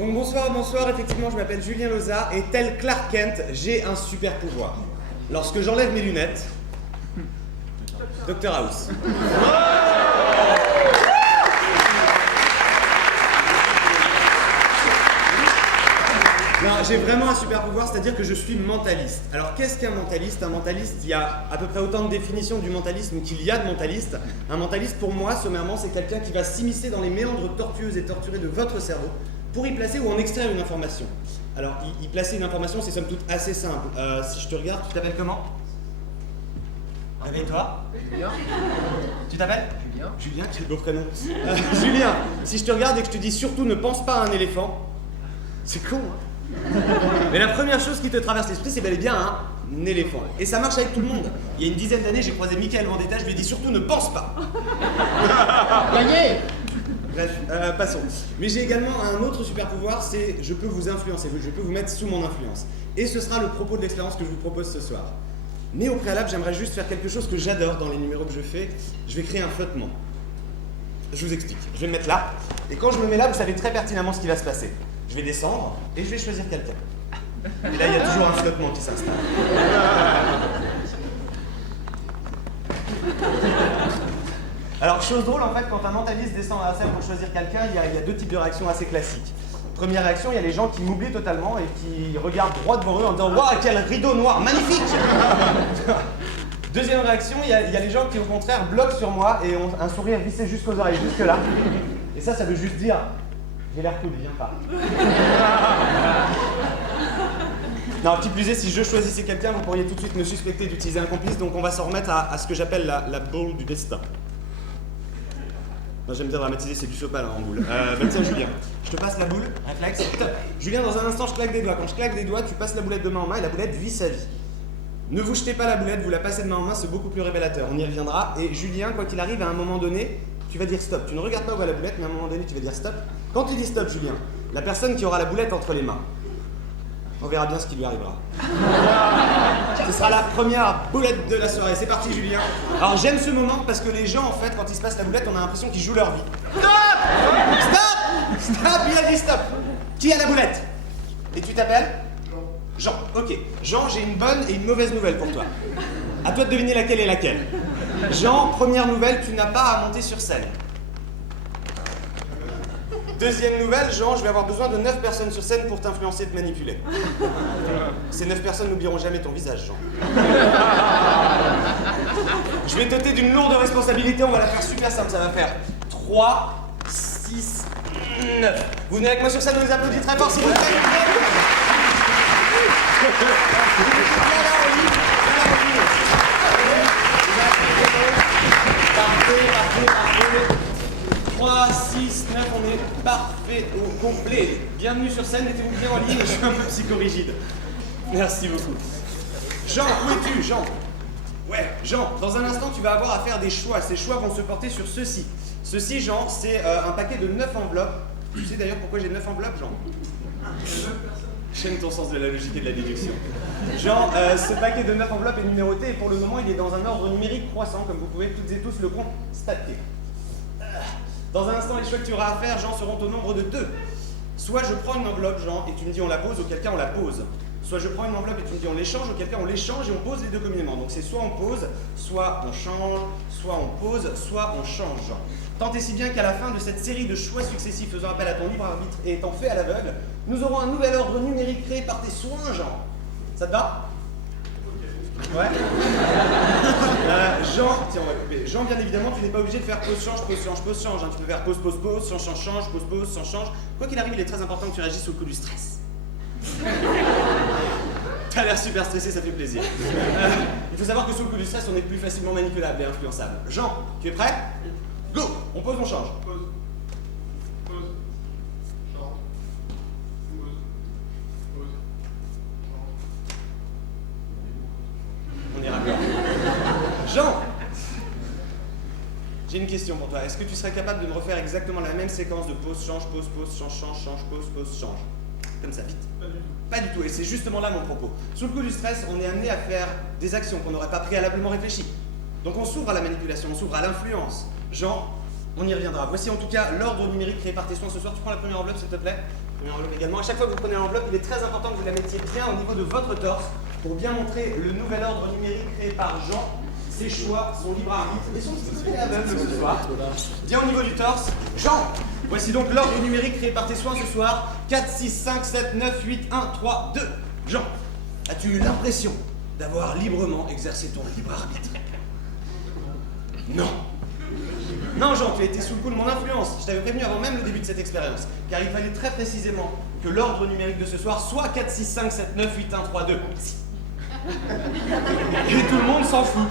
Donc bonsoir, effectivement je m'appelle Julien Loza et tel Clark Kent, j'ai un super pouvoir. Lorsque j'enlève mes lunettes, Dr House. Non, j'ai vraiment un super pouvoir, c'est-à-dire que je suis mentaliste. Alors qu'est-ce qu'un mentaliste? Un mentaliste, il y a à peu près autant de définitions du mentalisme qu'il y a de mentalistes. Un mentaliste, pour moi, sommairement, c'est quelqu'un qui va s'immiscer dans les méandres tortueux et torturés de votre cerveau pour y placer ou en extraire une information. Alors, y placer une information, c'est somme toute assez simple. Si je te regarde, tu t'appelles comment? Réveille-toi. Julien. Tu t'appelles? Julien. Julien, quel beau prénom. Julien, si je te regarde et que je te dis surtout ne pense pas à un éléphant, c'est con, hein? Mais la première chose qui te traverse l'esprit, c'est bel et bien un éléphant. Et ça marche avec tout le monde. Il y a une dizaine d'années, j'ai croisé Michael Vendetta, je lui ai dit surtout ne pense pas. Gagné. Bref, passons. Mais j'ai également un autre super pouvoir, c'est je peux vous influencer, je peux vous mettre sous mon influence. Et ce sera le propos de l'expérience que je vous propose ce soir. Mais au préalable, j'aimerais juste faire quelque chose que j'adore dans les numéros que je fais. Je vais créer un flottement. Je vous explique. Je vais me mettre là. Et quand je me mets là, vous savez très pertinemment ce qui va se passer. Je vais descendre et je vais choisir quelqu'un. Et là, il y a toujours un flottement qui s'installe. Alors, chose drôle, en fait, quand un mentaliste descend à la scène pour choisir quelqu'un, il y a deux types de réactions assez classiques. Première réaction, il y a les gens qui m'oublient totalement et qui regardent droit devant eux en disant « Waouh, quel rideau noir, magnifique !» Deuxième réaction, il y a les gens qui, au contraire, bloquent sur moi et ont un sourire vissé jusqu'aux oreilles, jusque là. Et ça veut juste dire « J'ai l'air cool, viens pas. » Non, qui plus est, si je choisissais quelqu'un, vous pourriez tout de suite me suspecter d'utiliser un complice, donc on va s'en remettre à ce que j'appelle la boule du destin. J'aime bien dramatiser, c'est du sopal en boule. Tiens, Julien, je te passe la boule, réflexe, top. Julien, dans un instant, je claque des doigts. Quand je claque des doigts, tu passes la boulette de main en main et la boulette vit sa vie. Ne vous jetez pas la boulette, vous la passez de main en main, c'est beaucoup plus révélateur. On y reviendra. Et Julien, quoi qu'il arrive, à un moment donné, tu vas dire stop. Tu ne regardes pas où va la boulette, mais à un moment donné, tu vas dire stop. Quand tu dis stop, Julien, la personne qui aura la boulette entre les mains, on verra bien ce qui lui arrivera. Ce sera la première boulette de la soirée. C'est parti, Julien. Alors, j'aime ce moment parce que les gens, en fait, quand ils se passent la boulette, on a l'impression qu'ils jouent leur vie. Stop! Stop! Stop! Il a dit stop! Qui a la boulette? Et tu t'appelles? Jean. Ok. Jean, j'ai une bonne et une mauvaise nouvelle pour toi. À toi de deviner laquelle est laquelle. Jean, première nouvelle, tu n'as pas à monter sur scène. Deuxième nouvelle, Jean, je vais avoir besoin de 9 personnes sur scène pour t'influencer et te manipuler. Ces 9 personnes n'oublieront jamais ton visage, Jean. Je vais te doter d'une lourde responsabilité, on va la faire super simple, ça va faire 3, 6, 9. Vous venez avec moi sur scène, on les applaudit très fort, s'il vous plaît. Parfait. 3, 6, 9, on est parfait au complet. Bienvenue sur scène, mettez-vous bien en ligne, je suis un peu psychorigide. Merci beaucoup. Jean, où es-tu, Jean? Ouais, Jean, dans un instant, tu vas avoir à faire des choix. Ces choix vont se porter sur ceci. Ceci, Jean, c'est un paquet de 9 enveloppes. Tu sais d'ailleurs pourquoi j'ai 9 enveloppes, Jean? J'aime ton sens de la logique et de la déduction. Jean, ce paquet de 9 enveloppes est numéroté et pour le moment, il est dans un ordre numérique croissant, comme vous pouvez toutes et tous le constater. Dans un instant, les choix que tu auras à faire, Jean, seront au nombre de 2. Soit je prends une enveloppe, Jean, et tu me dis on la pose, auquel cas on la pose. Soit je prends une enveloppe et tu me dis on l'échange, auquel cas on l'échange et on pose les deux communément. Donc c'est soit on pose, soit on change, soit on pose, soit on change, Jean. Tant et si bien qu'à la fin de cette série de choix successifs faisant appel à ton libre arbitre et étant fait à l'aveugle, nous aurons un nouvel ordre numérique créé par tes soins, Jean. Ça te va? Ouais. Jean, tiens, on va couper. Jean, bien évidemment, tu n'es pas obligé de faire pause, change, pause, change, pause, change. Hein. Tu peux faire pause, pause, pause, change, change, change, pause, pause, change, change. Quoi qu'il arrive, il est très important que tu réagisses sous le coup du stress. T'as l'air super stressé, ça fait plaisir. Il faut savoir que sous le coup du stress, on est plus facilement manipulable et influençable. Jean, tu es prêt? Go! On pose, on change. Pause. Pause. Change. Pause. Pause. Change. On est raccord. Jean! J'ai une question pour toi. Est-ce que tu serais capable de me refaire exactement la même séquence de pause, change, pause, pause, change, change, change, pause, pause, change? Comme ça, vite. Pas du tout. Pas du tout, et c'est justement là mon propos. Sous le coup du stress, on est amené à faire des actions qu'on n'aurait pas préalablement réfléchies. Donc on s'ouvre à la manipulation, on s'ouvre à l'influence. Jean, On y reviendra. Voici en tout cas l'ordre numérique créé par tes soins ce soir. Tu prends la première enveloppe, s'il te plaît. Première enveloppe également. À chaque fois que vous prenez l'enveloppe, il est très important que vous la mettiez bien au niveau de votre torse pour bien montrer le nouvel ordre numérique créé par Jean. Ses choix, son libre arbitre et son petit aveugle ce soir. Bien au niveau du torse. Jean, voici donc l'ordre numérique créé par tes soins ce soir. 4, 6, 5, 7, 9, 8, 1, 3, 2. Jean, as-tu eu l'impression d'avoir librement exercé ton libre arbitre? Non. Non, Jean, tu as été sous le coup de mon influence. Je t'avais prévenu avant même le début de cette expérience. Car il fallait très précisément que l'ordre numérique de ce soir soit 4, 6, 5, 7, 9, 8, 1, 3, 2. Et tout le monde s'en fout.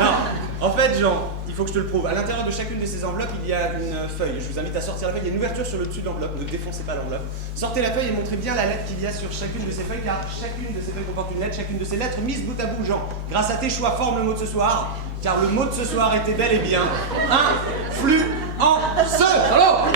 Non, en fait, Jean, il faut que je te le prouve. À l'intérieur de chacune de ces enveloppes, il y a une feuille. Je vous invite à sortir la feuille. Il y a une ouverture sur le dessus de l'enveloppe. Ne défoncez pas l'enveloppe. Sortez la feuille et montrez bien la lettre qu'il y a sur chacune de ces feuilles, car chacune de ces feuilles comporte une lettre. Chacune de ces lettres mises bout à bout, Jean, grâce à tes choix, forme le mot de ce soir. Car le mot de ce soir était bel et bien influenceur. Allô?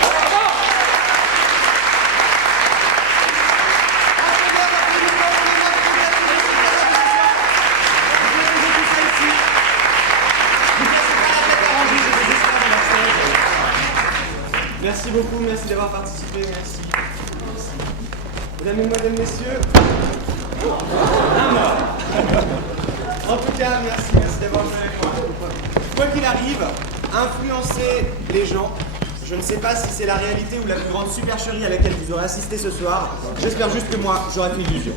Merci beaucoup, merci d'avoir participé, merci. Mesdames, mesdemoiselles, messieurs, un mort. En tout cas, merci d'avoir joué avec moi. Quoi qu'il arrive, influencer les gens, je ne sais pas si c'est la réalité ou la plus grande supercherie à laquelle vous aurez assisté ce soir. J'espère juste que moi, j'aurai fait illusion.